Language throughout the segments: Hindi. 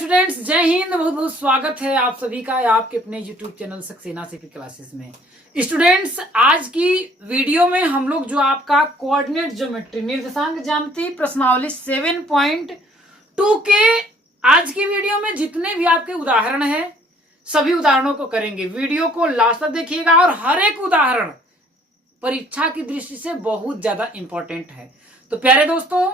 स्टूडेंट्स, जय हिंद। बहुत बहुत स्वागत है आप सभी का आपके अपने YouTube channel Saxena CP classes में। स्टूडेंट्स, आज की वीडियो में हम लोग जो आपका कोऑर्डिनेट ज्योमेट्री निर्देशांक ज्यामिति प्रश्नावली 7.2 के आज की वीडियो में जितने भी आपके उदाहरण हैं सभी उदाहरणों को करेंगे। वीडियो को लास्ट तक देखिएगा और हर एक उदाहरण परीक्षा की दृष्टि से बहुत ज्यादा इंपॉर्टेंट है। तो प्यारे दोस्तों,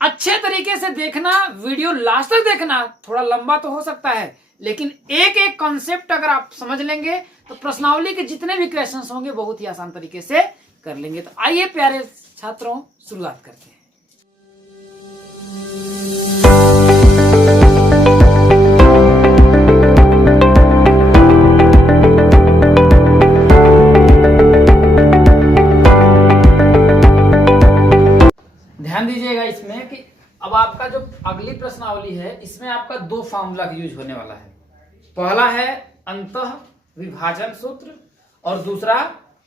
अच्छे तरीके से देखना, वीडियो लास्ट तक देखना। थोड़ा लंबा तो हो सकता है, लेकिन एक एक कॉन्सेप्ट अगर आप समझ लेंगे तो प्रश्नावली के जितने भी क्वेश्चंस होंगे बहुत ही आसान तरीके से कर लेंगे। तो आइए प्यारे छात्रों, शुरुआत करते हैं। ध्यान दीजिएगा इसमें कि अब आपका जो अगली प्रश्नावली है इसमें आपका दो फार्मूला यूज होने वाला है। पहला है अंतः विभाजन सूत्र और दूसरा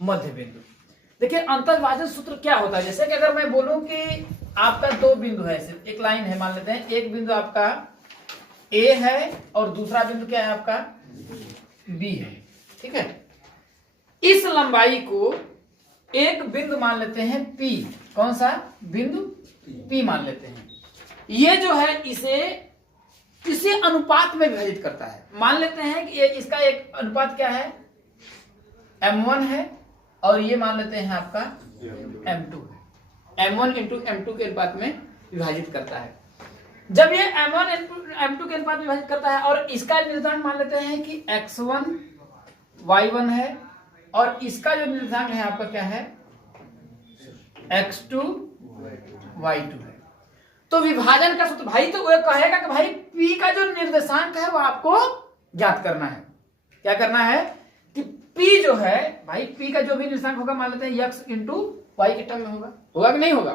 मध्य बिंदु। देखिए, अंतः विभाजन सूत्र क्या होता है। जैसे कि अगर मैं बोलूं कि आपका दो बिंदु है, सिर्फ एक लाइन है, मान लेते हैं एक बिंदु आपका ए है और दूसरा बिंदु क्या है आपका बी है। ठीक है, इस लंबाई को एक बिंदु मान लेते हैं पी। कौन सा बिंदु? पी मान लेते हैं। ये जो है इसे किसी अनुपात में विभाजित करता है। मान लेते हैं कि ये इसका एक अनुपात क्या है, m1 है, और ये मान लेते हैं आपका m2 है। m1 इंटू m2 के अनुपात में विभाजित करता है। जब ये m1 इंटू m2 के अनुपात में विभाजित करता है और इसका निर्धारण मान लेते हैं कि x1 y1 है और इसका जो निर्धारण है आपका क्या है x2 y2 है। तो विभाजन का सूत्र भाई, तो वो कहेगा कि भाई P का जो निर्देशांक है वो आपको ज्ञात करना है। क्या करना है कि P जो है भाई, P का जो भी निर्देशांक होगा मान लेते हैं x इंटू वाई के टर्म में होगा कि नहीं होगा?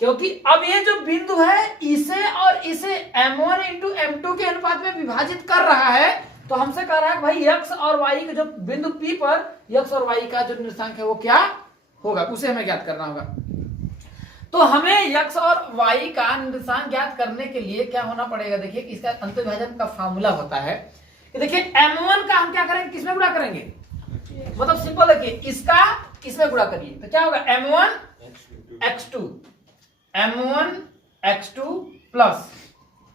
क्योंकि अब ये जो बिंदु है इसे और इसे m1 इंटू m2 के अनुपात में विभाजित कर रहा है। तो हमसे कह रहा है कि भाई x और y के जो बिंदु P पर x और y का जो निर्देशांक है वो क्या होगा, उसे हमें ज्ञात करना होगा। तो हमें x और y का निर्देशांक ज्ञात करने के लिए क्या होना पड़ेगा? देखिए, इसका अंतः विभाजन का फार्मूला होता है कि देखिए m1 का हम क्या करेंगे, किसमें गुणा करेंगे? मतलब सिंपल देखिए, इसका किसमें गुणा करिए तो क्या होगा m1 x2, m1 x2 plus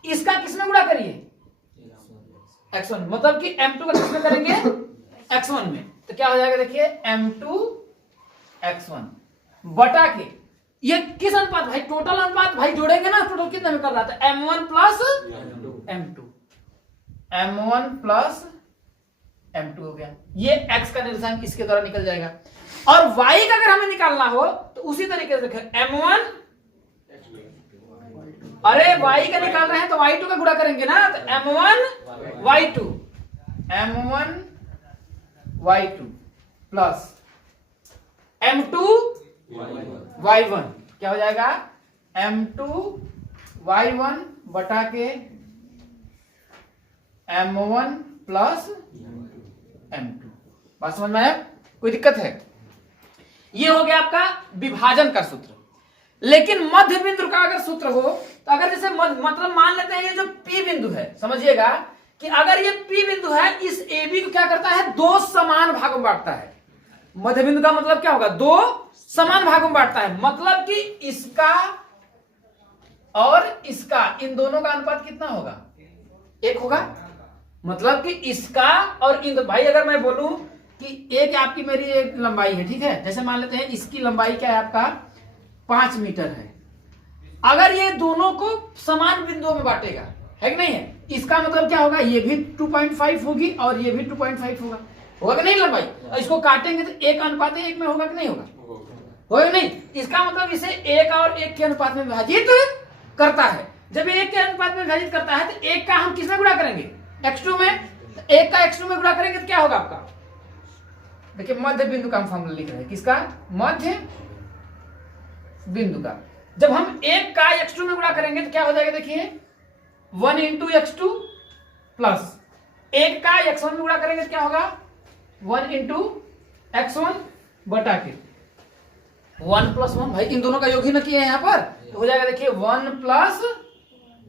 इसका किसमें गुणा करिए x1, मतलब कि m2 का किसमें करेंगे x1 में। तो क्या हो जाएगा देखिए m2 x1 बटा के ये किस अनुपात भाई, टोटल अनुपात भाई जोड़ेंगे ना, टोटल कितने में कर रहा था m1 plus m2, m1 plus m2 हो गया। ये x का निर्देशांक इसके द्वारा निकल जाएगा। और y का अगर हमें निकालना हो तो उसी तरीके से देखें m1, अरे y का निकाल रहे हैं तो y2 का गुणा करेंगे ना, तो m1 y2, m1 y2 plus m2 y1 क्या हो जाएगा m2 y1 बटा के m1 प्लस m2। बात समझ में आया? कोई दिक्कत है? ये हो गया आपका विभाजन का सूत्र। लेकिन मध्य बिंदु का अगर सूत्र हो तो अगर जैसे मतलब मान लेते हैं ये जो P बिंदु है, समझिएगा कि अगर ये P बिंदु है, इस AB को क्या करता है, दो समान भागों में बांटता है। मध्य बिंदु का मतलब क्या होगा, दो समान भागों में बांटता है। मतलब कि इसका और इसका, इन दोनों का अनुपात कितना होगा, एक होगा। मतलब कि इसका और इन, भाई अगर मैं बोलूं कि एक आपकी मेरी एक लंबाई है, ठीक है, जैसे मान लेते हैं इसकी लंबाई क्या है आपका 5 मीटर है। अगर ये दोनों को समान बिंदुओं में बांटेगा, है कि नहीं है, इसका मतलब क्या होगा, ये भी 2.5 होगी और ये भी 2.5 होगा कि नहीं लंबाई। इसको काटेंगे तो 1:1 में होगा कि नहीं होगा, होगा नहीं। इसका मतलब इसे 1 और 1 के अनुपात में विभाजित करता है। जब 1 के अनुपात में विभाजित करता है तो 1 का हम किसमें गुणा करेंगे, x2 में। तो 1 का x2 में गुणा करेंगे तो क्या होगा आपका, देखिए मध्य बिंदु का हम फॉर्मूला लिख रहे हैं, किसका, मध्य बिंदु का। जब हम 1 का x2 में गुणा करेंगे तो क्या हो जाएगा, देखिए 1 इंटू x2 प्लस 1 का x1 में गुणा करेंगे तो क्या होगा 1 इंटू x1 बटा के 1 प्लस 1, भाई इन दोनों का योग ही ना किए यहाँ पर, तो हो जाएगा देखिए 1 प्लस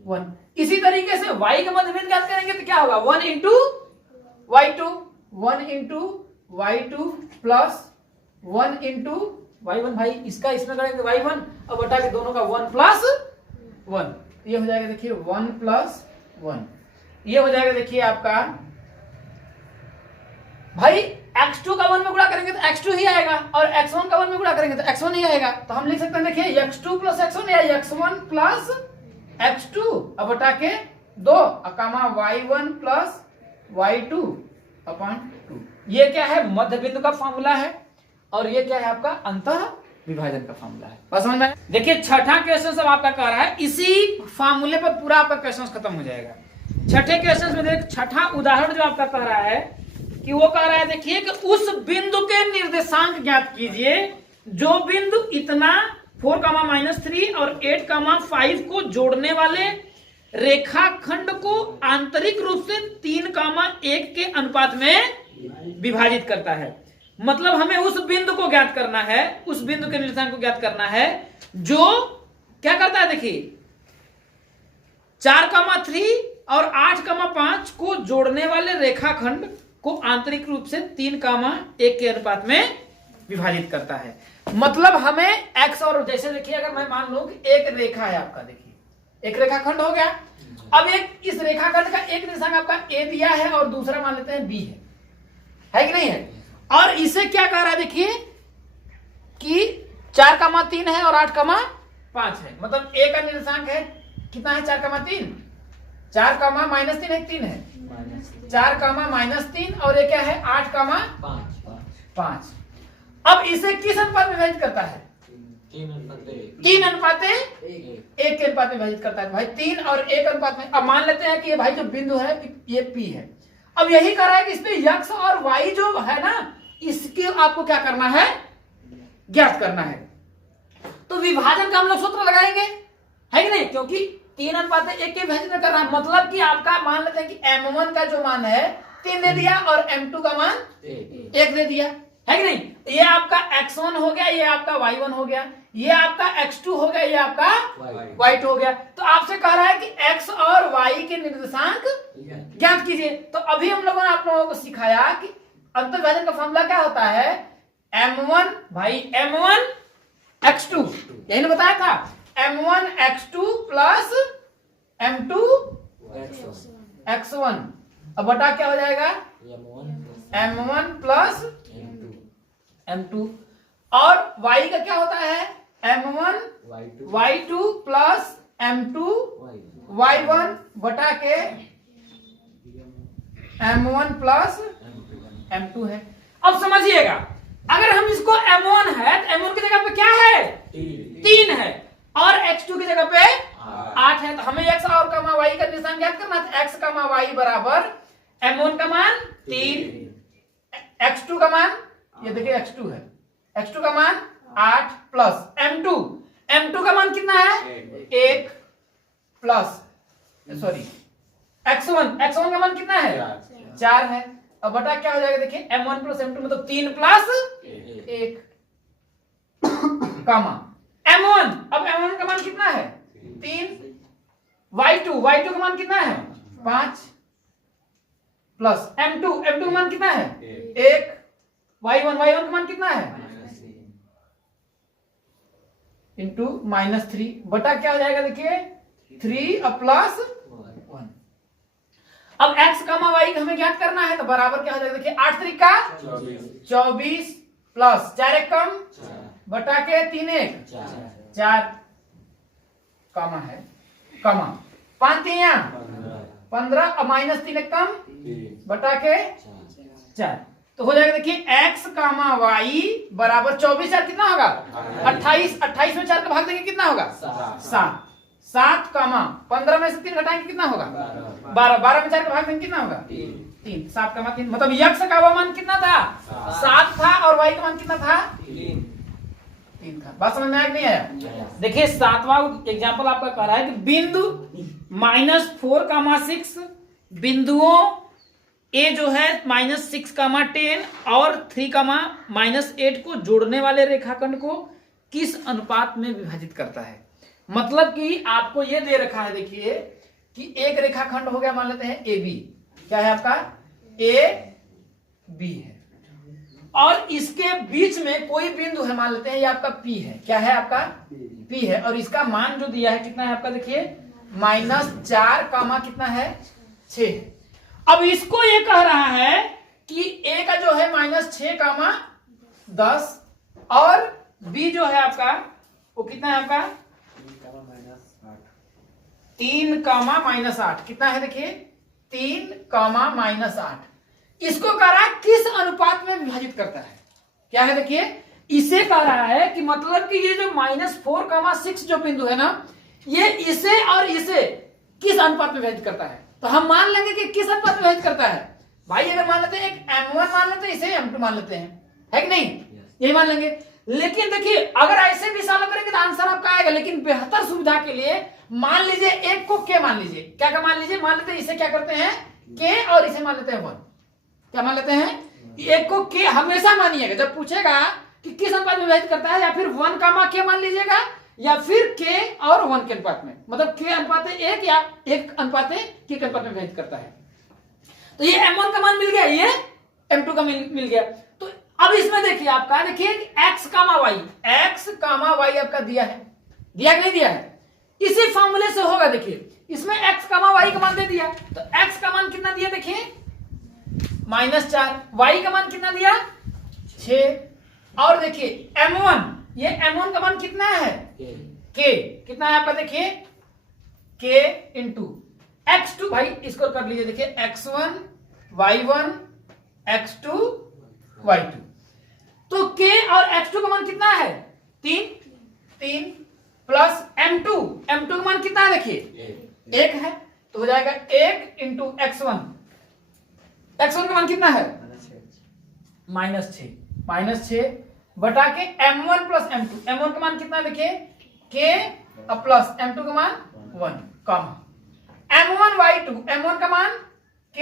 1। इसी तरीके से y का मध्य बिंदु ज्ञात करेंगे तो क्या होगा 1 into y2, 1 into y2 plus 1 into y1। भाई इसका इसमें करेंगे y1 और बटा के दोनों का 1 प्लस 1, ये हो जाएगा देखिए 1 प्लस 1, ये हो जाएगा देखिए आपका भाई x2 का 1 में गुणा करेंगे तो x2 ही आएगा और x1 का 1 में गुणा करेंगे तो x1 ही आएगा। तो हम लिख सकते हैं देखिए x2 प्लस x1 या x1 प्लस x2 अब बटा के 2 अकामा y1 प्लस y2 अपॉन 2। ये क्या है मध्य बिंदु का फॉर्मूला है और ये क्या है आपका अंतः विभाजन का फॉर्मूला है। बस समझ में। देखिए छठा क्वेश्चन सब आपका कह रहा है, इसी फॉर्मूले पर पूरा आपका क्वेश्चन खत्म हो जाएगा। छठे क्वेश्चन में देख छठा उदाहरण जो आपका कह रहा है कि वो कह रहा है देखिए कि उस बिंदु के निर्देशांक ज्ञात कीजिए जो बिंदु इतना 4,-3 और 8,5 को जोड़ने वाले रेखाखंड को आंतरिक रूप से 3,1 के अनुपात में विभाजित करता है। मतलब हमें उस बिंदु को ज्ञात करना है, उस बिंदु के निर्देशांक को ज्ञात करना है जो क्या करता है देखिए 4,3 और 8,5 को जोड़ने वाले रेखाखंड को आंतरिक रूप से 3,1 के अनुपात में विभाजित करता है। मतलब हमें x और जैसे देखिए अगर मैं मान लूं कि एक रेखा है आपका, देखिए एक रेखाखंड हो गया, अब एक इस रेखाखंड का एक निर्देशांक आपका a दिया है और दूसरा मान लेते हैं b है कि नहीं है, और इसे क्या कह रहा है देखिए कि 4,3 है और 8,5 है। मतलब a का निर्देशांक है कितना है 4,3, 4,-3 एक 3 है 4,-3 और ये क्या है 8,5। अब इसे किस अनुपात में विभाजित करता है 3 अनुपात 1 के अनुपात में विभाजित करता है। भाई 3 और 1 अनुपात में। अब मान लेते हैं कि ये भाई जो बिंदु है ये P है। अब यही कर रहा है कि इसमें x और y जो है ना इसके आपको क्या करना है ज्ञात करना है। तो विभाजन का हम लोग सूत्र लगाएंगे है कि नहीं, क्योंकि 3 अनुपात 1 के विभाजन कर रहा है। मतलब कि आपका मान लेते हैं कि m1 का जो मान है 3 दे दिया और m2 का मान 1 दे दिया है कि नहीं। ये आपका x1 हो गया, ये आपका y1 हो गया, ये आपका x2 हो गया, ये आपका y2 हो गया। तो आपसे कह रहा है कि x और y के निर्देशांक ज्ञात कीजिए। तो अभी हम लोगों ने आप लोगों को सिखाया कि अंतर विभाजन का फॉर्मूला क्या होता है m1 भाई m1 x2, यही ने बताया था m1 x2 plus m2 x1। अब बटा क्या हो जाएगा m1 प्लस m2 और y का क्या होता है m1 y2 plus m2 y1 बटा के m1 प्लस m2 है। अब समझिएगा अगर हम इसको m1 है तो m1 की जगह पे क्या है 3 है और x2 की जगह पे 8 है। तो हमें x और y का निर्देशांक ज्ञात करना है। x y बराबर m1 का मान 3, x2 का मान ये देखिए x2 है, x2 का मान 8 प्लस m2 का मान कितना है 1 प्लस सॉरी x1 का मान कितना है 4 है। अब बटा क्या हो जाएगा देखिए m1 प्लस m2 मतलब 3 प्लस 1 कामा m1। अब m1 का मान कितना है 3, y2 का मान कितना है 5 प्लस m2 का मान कितना है 1, y1 का मान कितना है इंटू -3 बटा क्या हो जाएगा देखिए 3 और प्लस 1। अब x y हमें ज्ञात करना है तो बराबर क्या हो जाएगा देखिए 8 3 का 24 प्लस 4 1 कम बटा के 3 1 4 कामा है कामा 5 3 15 और -3 1 कम बटा के 4। तो हो जाएगा देखिए x y बराबर 24 4 कितना होगा 28 में 4 का भाग देंगे कितना होगा 7 15 में से 3 घटाएंगे कितना होगा 12 में 4 का भाग देंगे कितना होगा 3 7 3 मतलब x का मान कितना था 7 था और y का मान कितना था 3 था। बात समझ में आया कि नहीं आया। देखिए 7वां एग्जांपल आपका कह रहा है कि बिंदु -4,6 बिंदुओं ए जो है -6,10 और 3,-8 को जोड़ने वाले रेखाखंड को किस अनुपात में विभाजित करता है। मतलब कि आपको ये दे रखा है देखिए कि एक रेखाखंड हो गया, मान लेते हैं ए बी। क्या है आपका? ए बी है, और इसके बीच में कोई बिंदु है, मान लेते हैं ये आपका पी है। क्या है आपका? पी है, और इसका मान जो दिया है कितना है आपका? देखिए -4 कामा कितना है? 6। अब इसको ये कह रहा है कि ए का जो है -6 कामा 10, और बी जो है आपका वो कितना है आपका? 3 कामा -8। कितना है? देखिए 3 कामा -8। इसको कह रहा है किस अनुपात में विभाजित करता है। क्या है? देखिए इसे कह रहा है कि मतलब कि ये जो -4 कामा 6 जो बिंदु है ना, ये इसे और इसे किस अनुपात में विभाजित करता है। तो हम मान लेंगे कि किस अनुपात में विभाजित करता है भाई। अगर मान लेते हैं एक M1 मान लेते हैं, इसे M2 मान लेते हैं, है कि नहीं? यही मान लेंगे। लेकिन देखिए अगर ऐसे भी सॉल्व करेंगे तो आंसर आपका आएगा, लेकिन बेहतर सुविधा के लिए मान लीजिए एक को के मान लीजिए। क्या क्या मान लीजिए? मान लेते हैं इसे क्या करते हैं के, और इसे मान लेते हैं 1। क्या मान लेते हैं? एक को के हमेशा मानिएगा, जब पूछेगा कि किस अनुपात में विभाजित करता है, या फिर 1 कामा के मान लीजिएगा, या फिर के और 1 के अनुपात में, मतलब के अनुपात 1 या 1 अनुपात के अनुपात में विभाजित करता है। तो ये M1 का मान मिल गया, ये M2 का मिल गया। तो अब इसमें देखिए आपका, देखिए x कामा y आपका दिया है, दिया कि नहीं दिया है? इसी फॉर्मूले से होगा। देखिए इसमें x कामा y का मान दे दिया, तो x का मान कितना दिया? देखिए -4। y का मान कितना दिया? 6। और देखिए M1, ये M1 का मान कितना है? k कितना है आपका? देखिए k इंटू x2। भाई इसको कर लीजिए, देखिए x1 y1 x2 y2। तो k और x2 का मान कितना है? 3 प्लस M2 का मान कितना है? देखिए 1 है, तो हो जाएगा 1 इंटू x1 का मान कितना है? -6 बटा के M1 प्लस M2 का मान कितना है? देखिए k प्लस M2 का मान 1 कॉमा M1 y2 का मान k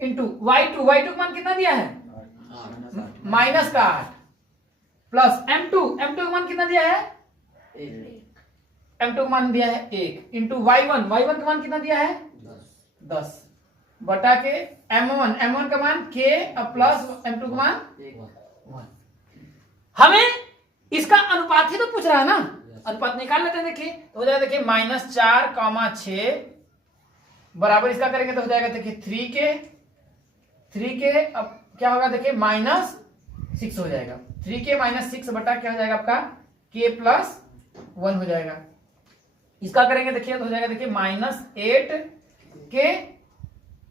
इंटू y2 का मान कितना दिया है? -8 प्लस M2 का मान कितना दिया है? M2 का मान दिया है 1 इंटू y1 का मान कितना दिया है? 10 बटा के M1 का मान k प्लस M2 का मान 1। हमें इसका अनुपात ही तो पूछ रहा है ना, अनुपात निकाल लेते हैं। देखिए तो हो जाएगा, देखिए -4 कामा 6 बराबर इसका करेंगे तो हो जाएगा देखिए 3k। अब क्या होगा? देखिए -6 हो जाएगा। 3k -6 बटा क्या हो जाएगा आपका? k प्लस 1 हो जाएगा। इसका करेंगे देखिए तो हो जाएगा, देखिए -8k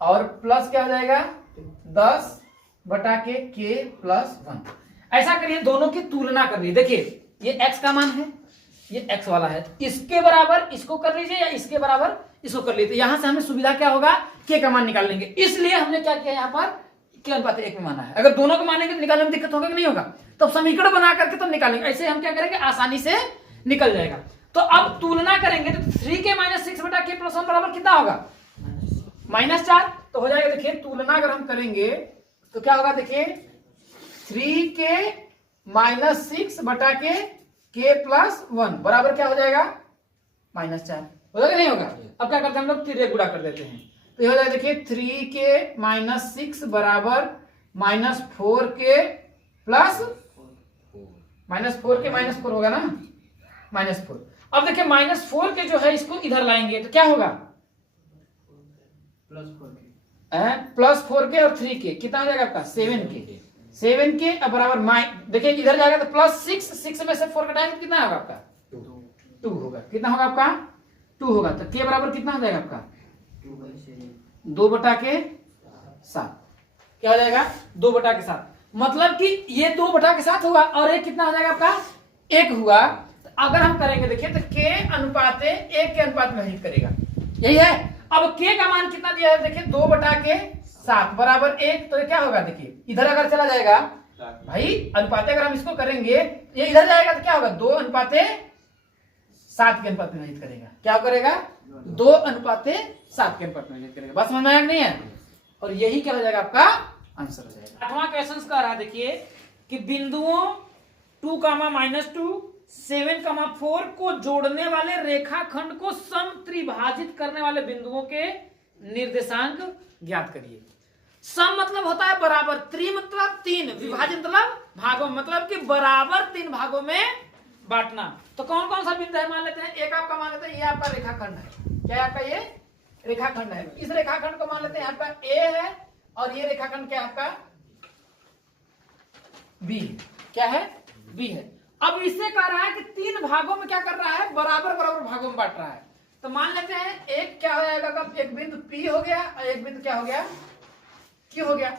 और प्लस क्या हो जाएगा? 10 बटा के k प्लस 1। ऐसा करिए, दोनों की तुलना कर लीजिए। देखिए ये x का मान है, ये x वाला है, इसके बराबर इसको कर लीजिए या इसके बराबर इसको कर लीजिए। यहां से हमें सुविधा क्या होगा? k का मान निकाल लेंगे। इसलिए हमने क्या किया, यहाँ पर k अनुपात 1 में माना है। अगर दोनों को मानेंगे तो निकालने में दिक्कत होगा कि नहीं होगा? तो समीकरण बना करके तो निकालेंगे। ऐसे हम क्या करेंगे? आसानी से निकल जाएगा। तो अब तुलना करेंगे तो 3k -6 बटा k प्लस 1 बराबर कितना होगा? -4। तो हो जाएगा, देखिए तुलना अगर हम करेंगे तो क्या होगा? देखिए 3k -6 बटा के k प्लस 1 बराबर क्या हो जाएगा? -4 हो जाएगा, नहीं होगा? अब क्या करते हैं हम लोग? 3 गुणा कर देते हैं, तो ये हो जाएगा, देखिए 3k -6 बराबर -4k प्लस -4k -4 होगा ना, -4। अब देखिए -4k जो है इसको इधर लाएंगे तो क्या होगा? प्लस 4k और 3k कितना हो जाएगा आपका? 7k अब बराबर देखिए इधर जाएगा तो +6 में से 4 घटाएंगे तो कितना होगा आपका? 2 होगा। कितना होगा आपका? 2 होगा। तो k बराबर कितना हो जाएगा आपका? 2 बटा के 7। क्या हो जाएगा? 2 बटा के 7। मतलब कि ये 2 बटा के 7 होगा, और एक कितना हो जाएगा आपका? 1 हुआ। तो अगर हम करेंगे देखिए तो k अनुपात 1 के अनुपात में विभाजित करेगा, यही है। अब k का मान कितना दिया है? देखिए 2 बटा के 7 बराबर 1। तो क्या होगा? देखिए इधर अगर चला जाएगा भाई अनुपात, अगर हम इसको करेंगे ये इधर जाएगा तो क्या होगा? 2 अनुपात 7 के अनुपात में विभाजित करेगा। क्या करेगा? 2 अनुपात 7 के अनुपात में विभाजित करेगा। बस समझ में आया नहीं है? और यही क्या हो जाएगा? आपका आंसर हो जाएगा। 8वां क्वेश्चन कह रहा है, देखिए कि बिंदुओं 2, -2, 7,4 को जोड़ने वाले रेखाखंड को समत्रिभाजित करने वाले बिंदुओं के निर्देशांक ज्ञात करिए। सम मतलब होता है बराबर, त्रि मतलब 3, विभाजित मतलब भागों, मतलब कि बराबर 3 भागों में बांटना। तो कौन कौन सा बिंदु है मान लेते हैं। एक आपका मान लेते हैं ये आपका रेखाखंड है, क्या है आपका ये रेखाखंड है। इस रेखाखंड को मान लेते हैं आपका ए है, और ये रेखाखंड क्या आपका बी, क्या है बी है। अब इससे कह रहा है कि 3 भागों में क्या कर रहा है, बराबर बराबर भागों में बांट रहा है। तो मान लेते हैं एक क्या हो जाएगा, एक बिंदु पी हो गया और एक बिंदु क्या हो गया, क्यों हो गया।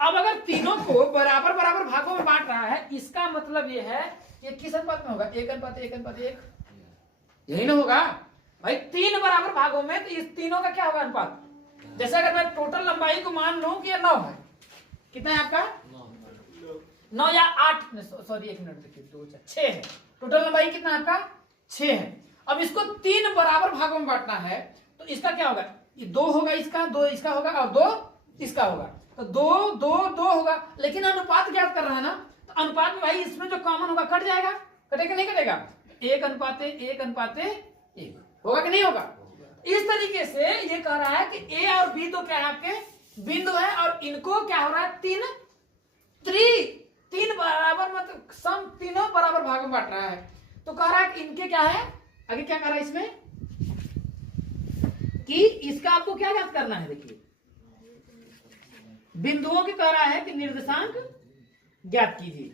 अब अगर तीनों को बराबर बराबर भागों में बांट रहा है, इसका मतलब ये है ये किस अनुपात में होगा, 1:1:1, यही ना होगा भाई। 3 बराबर भागों में, तो इस तीनों का क्या होगा अनुपात। जैसे अगर मैं टोटल लंबाई को मान लूं कि ये 9 है, कितना है आपका 9 या 8, सॉरी 1 मिनट देखिए, 2 4 6 है। टोटल लंबाई कितना है आपका 6 है। अब इसको 3 बराबर भागों में बांटना है, तो इसका क्या होगा, ये 2 होगा, इसका 2 इसका होगा और 2 इसका होगा, तो 2 2 2 होगा। लेकिन अनुपात ज्ञात कर रहा है ना, तो अनुपात में भाई इसमें जो कॉमन होगा कट जाएगा, कटेगा नहीं कटेगा, 1:1:1 होगा कि नहीं होगा। इस तरीके से ये कह रहा है कि ए और बी तो क्या है आपके बिंदु है, और इनको क्या हो रहा है 3 बराबर मतलब सम तीनों बराबर भाग में बांट रहा है। तो कह रहा है कि इनके क्या है, आगे क्या कर रहा है इसमें कि इसका आपको क्या ज्ञात करना है। देखिए बिंदुओं की कह रहा है कि निर्देशांक ज्ञात कीजिए।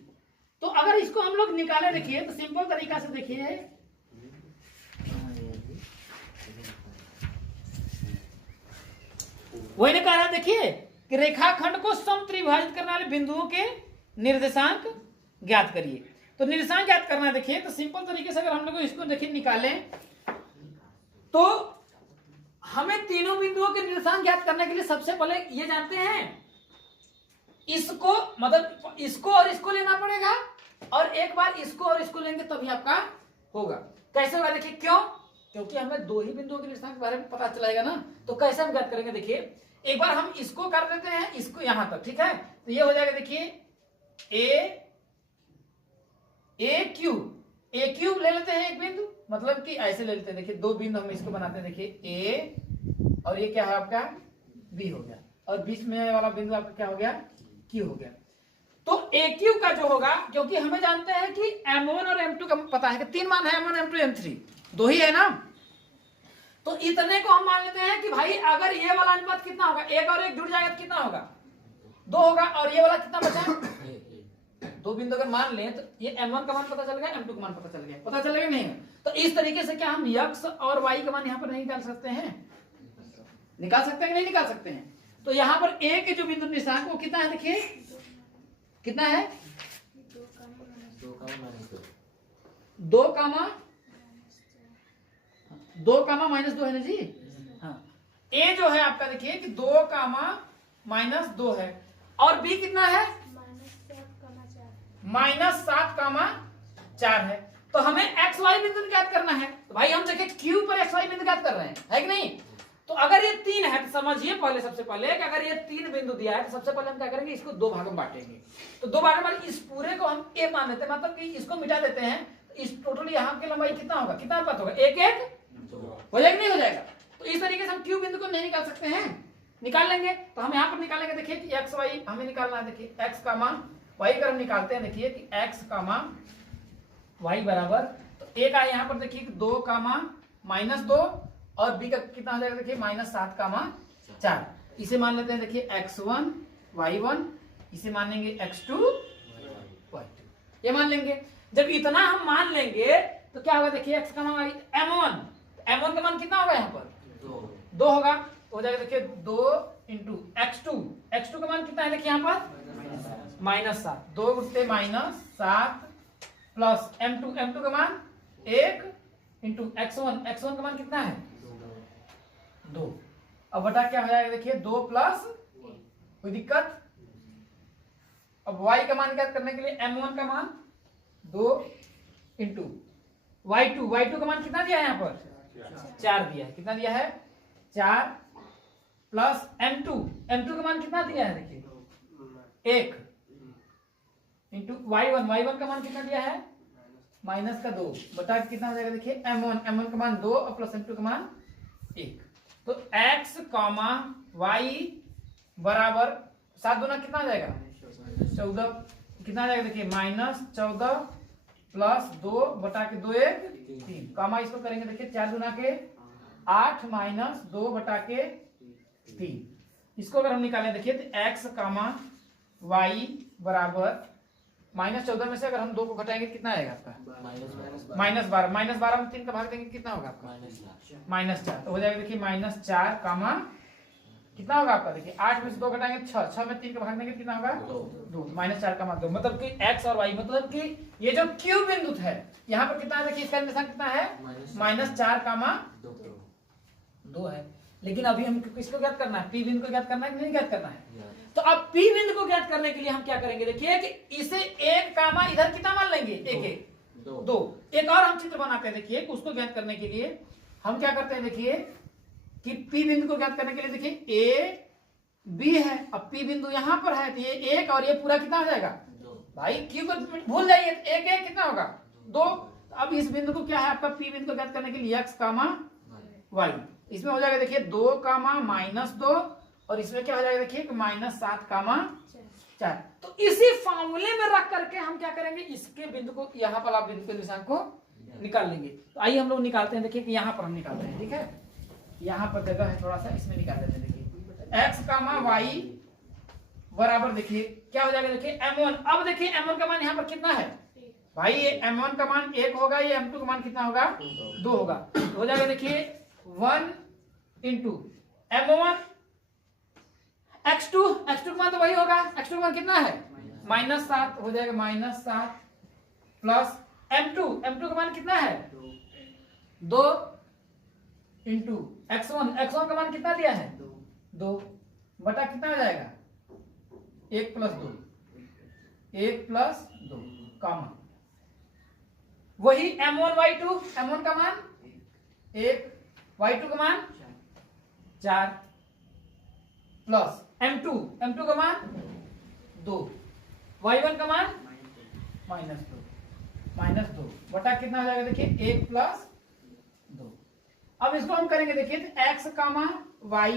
तो अगर इसको हम लोग निकाले, देखिए तो सिंपल तरीका से देखिए, वही ने कह रहा है देखिए कि रेखाखंड को समत्रिभाजित करने वाले बिंदुओं के निर्देशांक ज्ञात करिए। तो निर्देशांक ज्ञात करना है, देखिए तो सिंपल तरीके से अगर हम लोग इसको देखिए निकालें, तो हमें तीनों बिंदुओं के निर्देशांक ज्ञात करने के लिए सबसे पहले ये जानते हैं, इसको मतलब इसको और इसको लेना पड़ेगा, और एक बार इसको और इसको लेंगे तभी आपका होगा। कैसे होगा देखिए, क्यों, क्योंकि हमें 2 ही बिंदुओं के निर्देशांक के बारे में पता चलेगा ना। तो कैसे हम ज्ञात करेंगे, देखिए एक बार हम इसको कर देते हैं, इसको यहां तक, ठीक है। तो ये हो जाएगा देखिए ए क्यू ले लेते हैं एक बिंदु, मतलब कि ऐसे ले लेते हैं, देखिए 2 बिंदु हम इसको बनाते हैं, देखिए ए, और ये क्या है आपका बी हो गया, और बीच में वाला बिंदु आपका क्या हो गया, क्यू हो गया। तो ए क्यू का जो होगा, क्योंकि हमें जानते हैं कि M1 और M2 का पता है कि 3 मान है, M1 M2 M3 2 ही है ना। तो इतने को हम मान लेते हैं कि भाई अगर ये वाला अनुपात कितना होगा, 1 और 1 जुड़ जाएगा तो कितना होगा 2 होगा, और ये वाला कितना बचा 2 बिंदु अगर मान लें, तो ये M1 का मान पता चल गया, M2 का मान पता चल गया नहीं। तो इस तरीके से क्या हम x और y का मान यहाँ पर नहीं निकाल सकते हैं, निकाल सकते हैं कि नहीं निकाल सकते हैं। तो यहाँ पर a के जो बिंदु निर्देशांक वो कितना है, देखिए कितना है 2 -2 है ना जी। हाँ, a जो है आपका देखिए कि 2 -2 है, और b कितना है -7,4 है। तो हमें एक्स वाई बिंदु ज्ञात करना है। तो भाई हम देखिए क्यू पर एक्स वाई बिंदु ज्ञात कर रहे हैं, है कि नहीं। तो अगर ये 3 है तो समझिए पहले, सबसे पहले कि अगर ये 3 बिंदु दिया है, तो सबसे पहले हम क्या करेंगे, इसको 2 भागों में बांटेंगे। तो 2 भागों में इस पूरे को हम ए मान लेते हैं, मतलब कि इसको मिटा देते हैं। तो इस टोटल यहाँ की लंबाई कितना होगा, कितना अनुपात होगा, 1:1 हो जाएगा नहीं हो जाएगा। तो इस तरीके से हम क्यू बिंदु को नहीं निकाल सकते हैं, निकाल लेंगे। तो हम यहाँ पर निकालेंगे, देखिए कि एक्स वाई हमें निकालना है। देखिए एक्स का मान वाई अगर हम निकालते हैं, देखिए कि एक्स का मान वाई बराबर, तो ए का यहाँ पर देखिए 2 -2, और बी का कितना हो जाएगा, देखिए -7,4। इसे मान लेते हैं, देखिए x1 y1, इसे मान लेंगे x2 y2, ये मान लेंगे। जब इतना हम मान लेंगे तो क्या होगा, देखिए x का मान m1 का मान कितना होगा, यहाँ पर 2 होगा, तो हो जाएगा देखिए 2 × x2 का मान कितना है, देखिए यहाँ पर -7, 2 गुणित -7 प्लस m2 का मान 1 × x1 का मान कितना है 2। अब बटा क्या हो जाएगा, देखिए 2 प्लस कोई दिक्कत। अब y का मान ज्ञात करने के लिए m1 का मान 2 × y2 का मान कितना दिया है, यहाँ पर 4 दिया है, कितना दिया है 4 प्लस m2 का मान कितना दिया है, देखिए 1 × y1 का मान कितना दिया है माइनस का 2 बटा कितना हो जाएगा देखिए m1 का मान 2 और प्लस m2 का मान 1। तो x कॉमा y बराबर 7 दूना कितना हो जाएगा 14, कितना आ जाएगा देखिए -14 प्लस 2 बटा के 2 1 3, कामा इसको करेंगे देखिए 4 दूना के 8 माइनस 2 बटा के 3। इसको अगर हम निकालें देखिए तो x कामा y बराबर -14 में से अगर हम 2 को घटाएंगे कितना आएगा आपका -12 में 3 का भाग देंगे कितना होगा आपका -4। तो हो जाएगा देखिए -4 कामा कितना होगा आपका देखिए 8 में से 2 घटाएंगे 6 में 3 का भाग देंगे कितना होगा 2, -4 कामा 2, मतलब कि x और y मतलब कि ये जो Q बिंदु है यहाँ पर कितना है देखिए इसका निशान कितना है -4 कामा 2 है। लेकिन अभी हम किसको ज्ञात करना है P बिंदु को ज्ञात करना है कि नहीं ज्ञात करना है। तो अब P बिंदु को ज्ञात करने के लिए हम क्या करेंगे देखिए कि इसे 1 कामा इधर कितना मान लेंगे 1 2। एक और हम चित्र बनाते हैं देखिए उसको ज्ञात करने के लिए हम क्या करते हैं देखिए कि P बिंदु को ज्ञात करने के लिए देखिए A B है, अब P बिंदु यहाँ पर है तो ये 1 और ये पूरा कितना हो जाएगा भाई Q को भूल जाइए 1 कितना होगा 2। अब इस बिंदु को क्या है आपका P बिंदु को ज्ञात करने के लिए x कामा y, इसमें हो जाएगा देखिए 2 कामा -2 और इसमें क्या हो जाएगा देखिए -7 कामा 4। तो इसी फॉर्मूले में रख करके हम क्या करेंगे इसके बिंदु को यहाँ पर आप बिंदु के निशान को निकाल लेंगे। तो आइए हम लोग निकालते हैं देखिए कि यहाँ पर हम निकालते हैं, ठीक है यहाँ पर जगह है थोड़ा सा इसमें निकाल लेते हैं देखिए x कामा y बराबर देखिए क्या हो जाएगा देखिए m1। अब देखिए m1 का मान यहाँ पर कितना है भाई ये m1 का मान 1 होगा, ये m2 का मान कितना होगा 2 होगा। तो हो जाएगा देखिए 1 इंटू m1 x2 का मान तो वही होगा, x2 का मान कितना है -7 हो जाएगा -7 प्लस m2 का मान कितना है 2 इंटू x1 का मान कितना दिया है 2 बटा कितना हो जाएगा 1 प्लस 2 कामा वही m1 y2 m1 का मान 1 y2 का मान 4 प्लस m2 का मान 2 y1 का मान -2 बटा कितना हो जाएगा देखिए 1 प्लस 2। अब इसको हम करेंगे देखिए तो x कामा y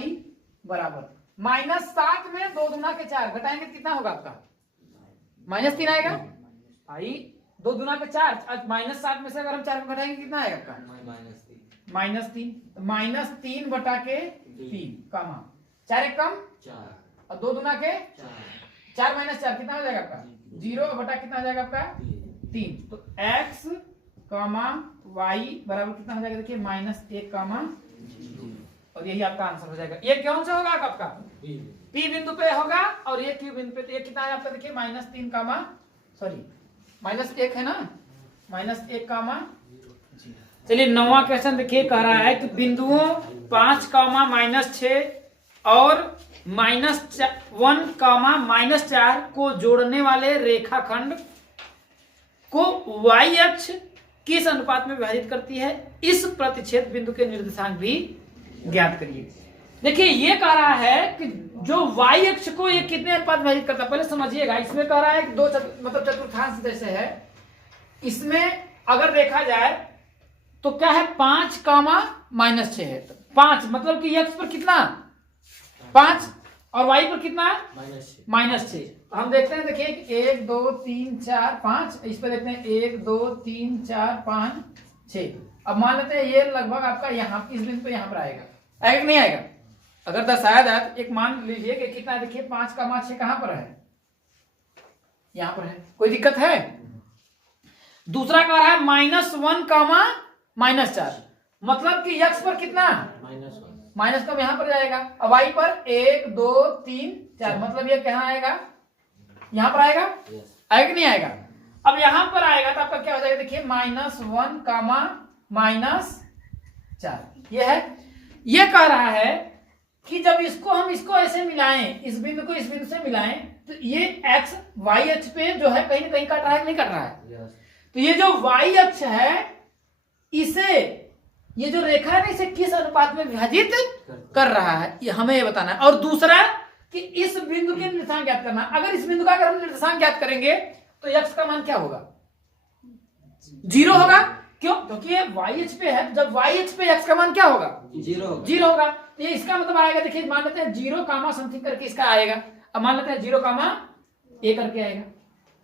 बराबर -7 में 2 दूना के 4 घटाएंगे कितना होगा आपका -3 आएगा भाई 2 दूना के 4 -7 में से अगर हम 4 को घटाएंगे कितना आएगा आपका -3 बटा के 3 कामा 4 एक कम 4 और 2 दूना के 4 -4 कितना हो जाएगा आपका 0 बटा कितना हो जाएगा आपका 3। तो x कामा y बराबर कितना हो जाएगा देखिए -1 कामा 0 और यही आपका आंसर हो जाएगा। ये कौन सा होगा आपका P बिंदु पे होगा और ये Q बिंदु पे, तो ये कितना है आपका देखिए -3 कामा -1 है ना -1 कामा 0। चलिए 9वां क्वेश्चन देखिए कह रहा है कि बिंदुओं 5 कामा -6 और -1 कामा -4 को जोड़ने वाले रेखाखंड को y अक्ष किस अनुपात में विभाजित करती है, इस प्रतिच्छेद बिंदु के निर्देशांक भी ज्ञात करिए। देखिए ये कह रहा है कि जो y अक्ष को ये कितने अनुपात में विभाजित करता है पहले समझिएगा। इसमें कह रहा है कि मतलब चतुर्थांश जैसे है, इसमें अगर देखा जाए तो क्या है 5 कामा -6 है, 5 मतलब कि x पर कितना 5 और y पर कितना -6। हम देखते हैं देखिए 1 2 3 4 5, इस पर देखते हैं 1 2 3 4 5 6। अब मान लेते हैं ये लगभग आपका यहाँ इस बिंदु पे यहाँ पर आएगा कि नहीं आएगा। अगर दर्शाया जाए तो एक मान लीजिए कि कितना देखिए 5 कामा 6 कहां पर है यहाँ पर है, कोई दिक्कत है। दूसरा कह रहा है -1 कामा -4 मतलब कि x पर कितना माइनस का यहाँ पर जाएगा, अब y पर 1 2 3 4 मतलब ये कहाँ आएगा यहाँ पर आएगा आएगा कि नहीं आएगा। अब यहाँ पर आएगा तो आपका क्या हो जाएगा देखिए -1 कामा -4 ये है। ये कह रहा है कि जब हम इसको ऐसे मिलाएं, इस बिंदु को इस बिंदु से मिलाएं तो ये x y अक्ष पे जो है कहीं ना कहीं कट रहा है नहीं कट रहा है। तो ये जो y अक्ष है इसे ये जो रेखा है ना इसे किस अनुपात में विभाजित कर रहा है ये हमें ये बताना है। और दूसरा कि इस बिंदु के निर्देशांक ज्ञात करना। अगर इस बिंदु का अगर हम निर्देशांक ज्ञात करेंगे तो x का मान क्या होगा जीरो होगा। क्यों? क्योंकि ये वाई एच पे है, जब वाई एच पे एक्स का मान क्या होगा? जीरो होगा। तो ये इसका मतलब आएगा, देखिए मान लेते हैं 0 कामा समथिंग करके इसका आएगा। अब मान लेते हैं 0 कामा ए करके आएगा,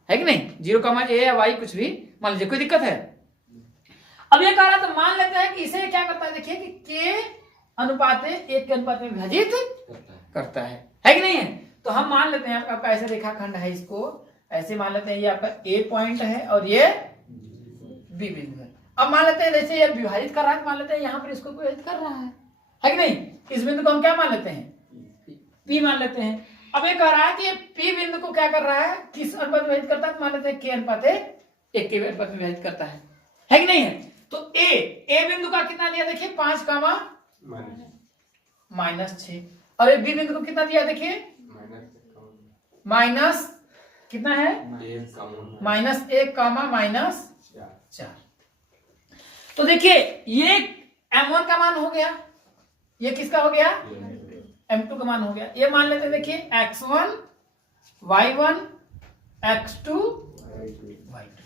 है कि नहीं? 0 कामा ए या वाई कुछ भी मान लीजिए, कोई दिक्कत है? अब ये कह रहा तो मान लेते हैं कि इसे क्या करता है, देखिए कि के अनुपात 1 के अनुपात में विभाजित करता है कि नहीं है? तो हम मान लेते हैं आपका ऐसे रेखाखंड है, इसको ऐसे मान लेते हैं, ये आपका ए पॉइंट है और ये बी बिंदु है। अब मान लेते हैं जैसे ये विभाजित कर रहा है, मान लेते हैं यहाँ पर इसको विभाजित कर रहा है कि नहीं? इस बिंदु को हम क्या मान लेते हैं? पी मान लेते हैं। अब ये कह रहा है कि ये पी बिंदु को क्या कर रहा है, किस अनुपात में विभाजित करता है? मान लेते हैं के अनुपात 1 के अनुपात में विभाजित करता है कि नहीं है? तो ए बिंदु का कितना दिया, देखिए 5 कामा -6, और बी बिंदु को कितना दिया, देखिए माइनस कितना है, -1 कामा -4। तो देखिए ये m1 का मान हो गया, ये किसका हो गया? m2 का मान हो गया। ये मान लेते हैं, देखिए x1 y1 x2 y2।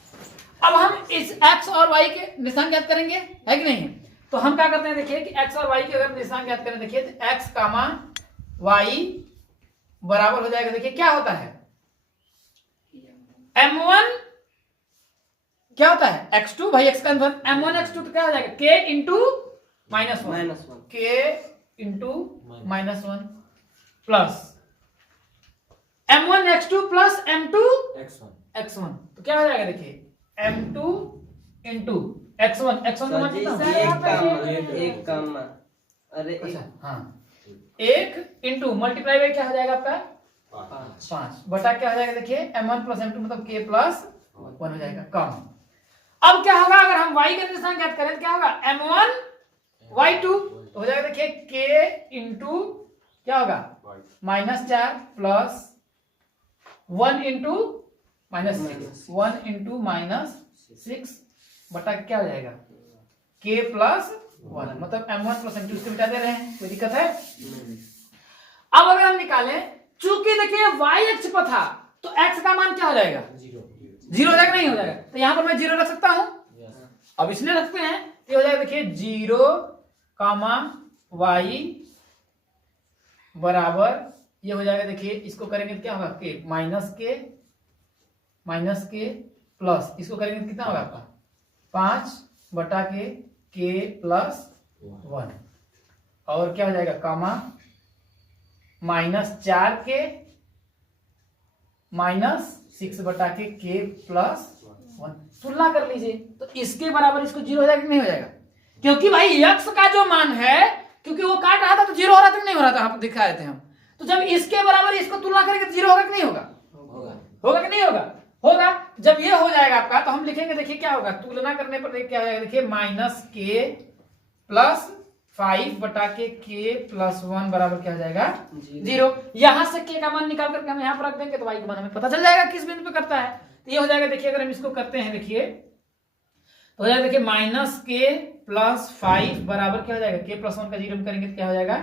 अब हम इस x और y के निशान ज्ञात करेंगे, है कि नहीं? तो हम क्या करते हैं, देखिए कि x और y के अगर निशान ज्ञात करें, देखिए तो x कामा y बराबर हो जाएगा, देखिए क्या होता है, m1 क्या होता है, x2 भाई x का m1 x2 तो क्या हो जाएगा, k into -1 k into -1 plus m1 x2 plus m2 x1। तो क्या हो जाएगा, देखिए m2 इंटू x1 का मान कितना होगा, अरे हाँ 1 इंटू मल्टीप्लाई बाय क्या हो जाएगा आपका 5 बटा क्या हो जाएगा, देखिए m1 प्लस m2 मतलब k प्लस 1 हो जाएगा कम। अब क्या होगा, अगर हम y का निशान ज्ञात करें तो क्या होगा, m1 y2 तो हो जाएगा, देखिए k इंटू क्या होगा -4 प्लस 1 इंटू -6 1 इंटू -6 बटा क्या हो जाएगा k प्लस 1 मतलब m1 प्लस m2 इसको मिटा दे रहे हैं, कोई दिक्कत है? अब अगर हम निकालें, चूंकि देखिए y अक्ष पर था तो x का मान क्या हो जाएगा, 0 हो जाएगा, नहीं हो जाएगा? तो यहां पर मैं 0 रख सकता हूं। अब इसलिए रखते हैं, ये हो जाएगा, देखिए 0 कामा y बराबर ये हो जाएगा, देखिए इसको करेंगे तो क्या होगा, k माइनस के प्लस इसको करेंगे तो कितना होगा आपका 5 बटा के प्लस 1 और क्या हो जाएगा कामा -4 के -6 बटा के प्लस 1। तुलना कर लीजिए, तो इसके बराबर इसको 0 हो जाएगा कि नहीं हो जाएगा? क्योंकि भाई x का जो मान है, क्योंकि वो काट रहा था तो 0 हो रहा था कि नहीं हो रहा था, आप दिखाए थे हम। तो जब इसके बराबर इसको तुलना करेंगे तो 0 होगा कि नहीं होगा? होगा कि नहीं होगा? होगा। जब ये हो जाएगा आपका तो हम लिखेंगे, देखिए क्या होगा, तुलना करने पर क्या हो जाएगा, देखिए -k प्लस 5 बटा के प्लस 1 बराबर क्या हो जाएगा 0। यहां से k का मान निकाल करके हम यहां पर रख देंगे तो y का मान हमें पता चल जाएगा किस बिंदु पे करता है। तो ये हो जाएगा, देखिए अगर हम इसको करते हैं, देखिए तो हो जाएगा, देखिए -k प्लस 5 बराबर क्या हो जाएगा, k प्लस 1 का 0 में करेंगे तो क्या हो जाएगा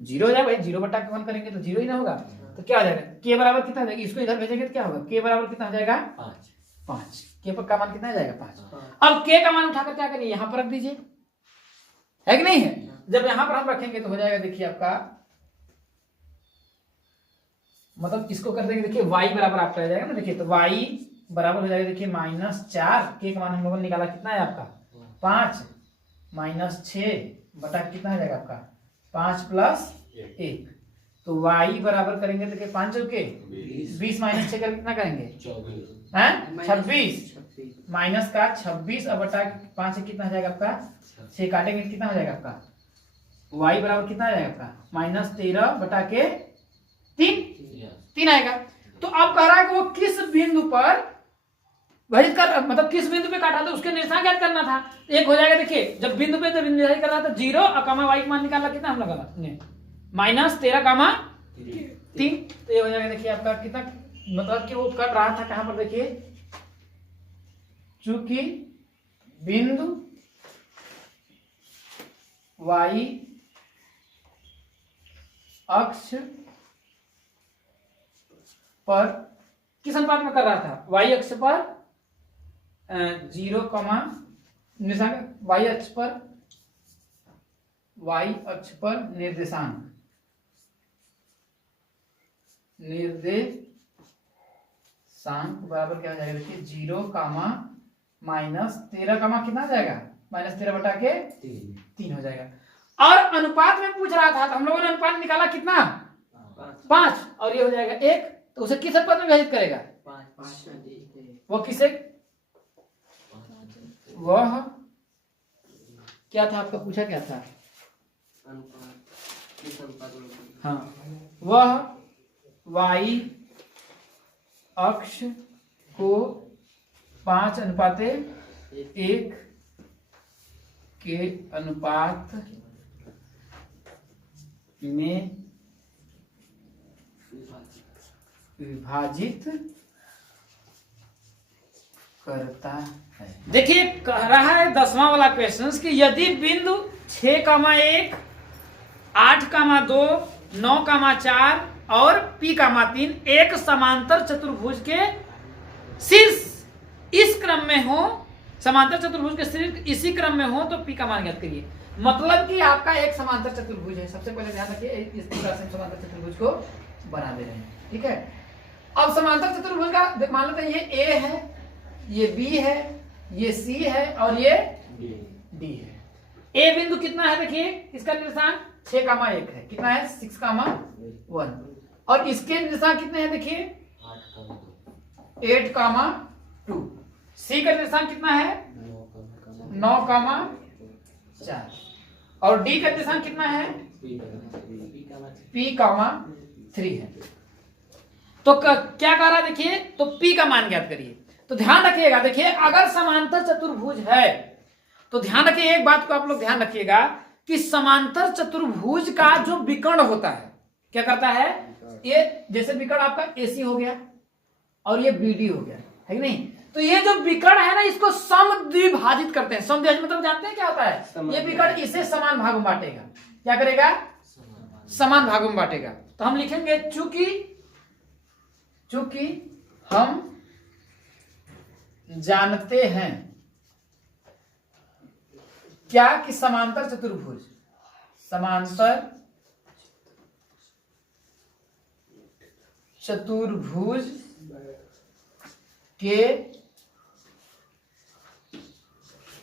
0 हो जाएगा भाई, 0 बटा के 1 करेंगे तो 0 ही ना होगा। तो क्या हो जाएगा, k बराबर कितना हो जाएगा, इसको इधर भेजेंगे तो क्या होगा, k बराबर कितना हो जाएगा 5 k का मान कितना हो जाएगा 5। अब k का मान उठाकर क्या करिए, यहां पर रख दीजिए, है कि नहीं है? जब यहां पर हम रखेंगे तो हो जाएगा, देखिए आपका मतलब इसको कर देंगे, देखिए y बराबर आपका हो जाएगा ना, देखिए तो y बराबर हो जाएगा, देखिए -4 k का मान हम लोगों ने निकाला कितना है आपका 5 -6 बटा कितना हो जाएगा आपका 5 प्लस 1। तो y बराबर करेंगे, देखिए 5 के 20 -6 कर कितना करेंगे 26 माइनस का 26 और बटा 5 से कितना हो जाएगा आपका 6 काटेंगे कितना हो जाएगा आपका y बराबर कितना आ जाएगा आपका -13 बटा के 3 आएगा। तो अब कह रहा है कि वो किस बिंदु पर विभाजित कर, मतलब किस बिंदु पे काटा था उसके निशान ज्ञात करना था। एक हो जाएगा, देखिए जब बिंदु पे जब निर्धारित कर रहा था 0 और कामा y का मान निकालना कितना हम लगा -13 कामा 3। तो ये हो जाएगा, देखिए आपका कितना, मतलब कि वो कट रहा था कहां पर, देखिए चूंकि बिंदु y अक्ष पर किस अनुपात में कर रहा था, y अक्ष पर 0, निर्देशांक y अक्ष पर निर्देशांक बराबर क्या हो जाएगा, देखिए 0, -13, कितना आ जाएगा, -13/3 हो जाएगा। और अनुपात में पूछ रहा था, तो हम लोगों ने अनुपात निकाला कितना, 5, और ये हो जाएगा 1, तो उसे किस अनुपात में विभाजित करेगा, 5। वो किसे, वह क्या था आपका, पूछा क्या था, हाँ, वह y अक्ष को 5:1 के अनुपात में विभाजित करता है। देखिए कह रहा है 10वां वाला क्वेश्चन कि यदि बिंदु 6,1, 8,2, 9,4 और P,3 एक समांतर चतुर्भुज के शीर्ष इस क्रम में हो, समांतर चतुर्भुज के शीर्ष इसी क्रम में हो, तो P का मान ज्ञात करिए। मतलब कि आपका एक समांतर चतुर्भुज है, सबसे पहले ध्यान रखिए इस तरह से समांतर चतुर्भुज को बना दे रहे हैं, ठीक है। अब समांतर चतुर्भुज का मान लेते हैं ये A है, ये B है, ये C है और ये D है। A बिंदु कितना है, देखिए इसका निर्देशांक 6,1 है, कितना है 6,1, और इसके निर्देशांक कितने हैं, देखिए 8,2। C का निर्देशांक कितना है 9,4, और D का निर्देशांक कितना है P,3 है। तो क्या कह रहा है, देखिए तो P का मान ज्ञात करिए। तो ध्यान रखिएगा, देखिए अगर समांतर चतुर्भुज है तो ध्यान रखिए, एक बात को आप लोग ध्यान रखिएगा कि समांतर चतुर्भुज का जो विकर्ण होता है क्या करता है, ये जैसे विकर्ण आपका AC हो गया और ये BD हो गया, है कि नहीं, तो ये जो विकर्ण है ना इसको समद्विभाजित करते हैं। समद्विभाजित मतलब जानते हैं क्या होता है, ये विकर्ण इसे समान भागों में बांटेगा, क्या करेगा, समान भागों में बांटेगा। तो हम लिखेंगे चूंकि हम जानते हैं क्या कि समांतर चतुर्भुज के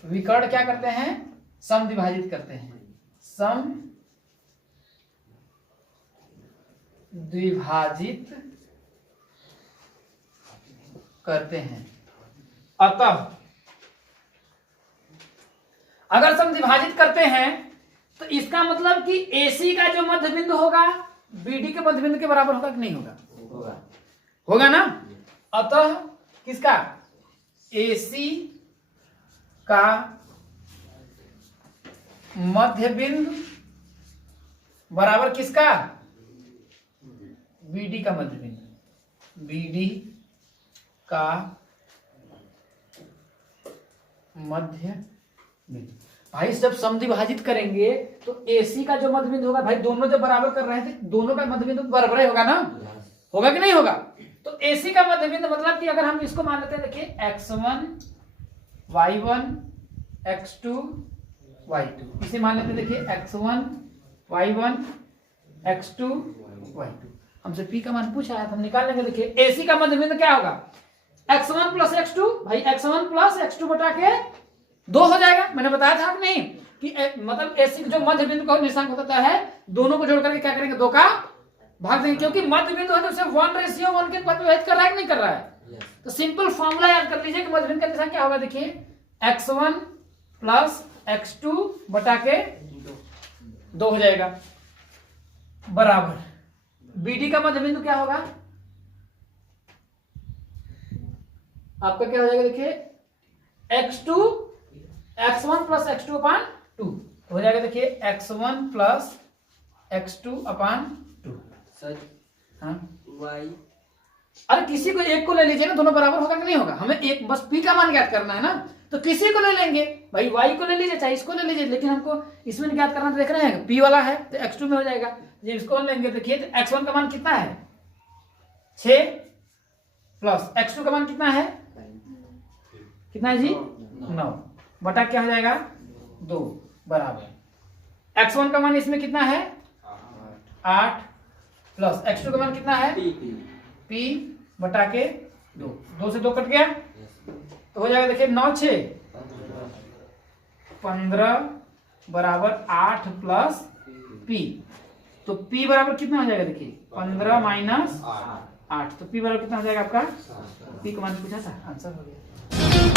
विकर्ण क्या करते हैं, समद्विभाजित करते हैं, समद्विभाजित करते हैं। अतः अगर समद्विभाजित करते हैं तो इसका मतलब कि AC का जो मध्य बिंदु होगा BD के मध्य बिंदु के बराबर होगा कि नहीं होगा, होगा ना। अतः किसका, AC का मध्य बिंदु बराबर किसका, BD का मध्य बिंदु, BD का मध्य बिंदु। भाई जब समद्विभाजित करेंगे तो AC का जो मध्य बिंदु होगा, भाई दोनों जब बराबर कर रहे थे दोनों का मध्य बिंदु बराबर ही होगा ना, होगा कि नहीं होगा। तो AC का मध्य बिंदु मतलब कि अगर हम इसको मान लेते हैं, देखिए x1 y1 x2 y2, इसे मान लेते हैं, देखिए x1 y1 x2 y2। हमसे P का मान पूछा है तो हम निकाल लेंगे। देखिए AC का मध्य बिंदु क्या होगा, x1 प्लस x2, भाई x1 प्लस x2 बटा के 2 हो जाएगा। मैंने बताया था कि नहीं कि मतलब AC जो मध्य बिंदु का निर्देशांक होता है दोनों को जोड़ करके क्या करेंगे, 2 का भाग देंगे, क्योंकि मध्य बिंदु है तो उसे 1:1 के पद विभाजित कर रहा है कि नहीं कर रहा है। तो सिंपल फॉर्मूला याद कर लीजिए कि मध्य बिंदु का निर्देशांक क्या होगा, देखिए x1 प्लस x2 बटा के 2 हो जाएगा, बराबर BD का मध्य बिंदु क्या होगा, आपका क्या हो जाएगा, देखिए x1 प्लस x2 अपान 2 हो जाएगा। देखिए x1 प्लस x2 अपान 2 सर, हाँ y, अरे किसी को एक को ले लीजिए ना, दोनों बराबर होगा कि नहीं होगा, हमें एक बस P का मान ज्ञात करना है ना, तो किसी को ले लेंगे, भाई y को ले लीजिए चाहे इसको ले लीजिए, लेकिन हमको इसमें ज्ञात करना, देख रहे हैं P वाला है तो x2 में हो जाएगा, ये इसको लेंगे। देखिए तो x1 का मान कितना है 6 प्लस x2 का मान कितना है कितना है जी 9 बटा क्या हो जाएगा 2 बराबर x1 का मान इसमें कितना है 8 प्लस x2 का मान कितना है p बटा के 2 से 2 कट गया तो हो जाएगा देखिए 9 6 15 बराबर 8 प्लस p तो p बराबर कितना हो जाएगा देखिए 15 माइनस 8 तो p बराबर कितना हो जाएगा आपका p का मान पूछा था आंसर हो गया।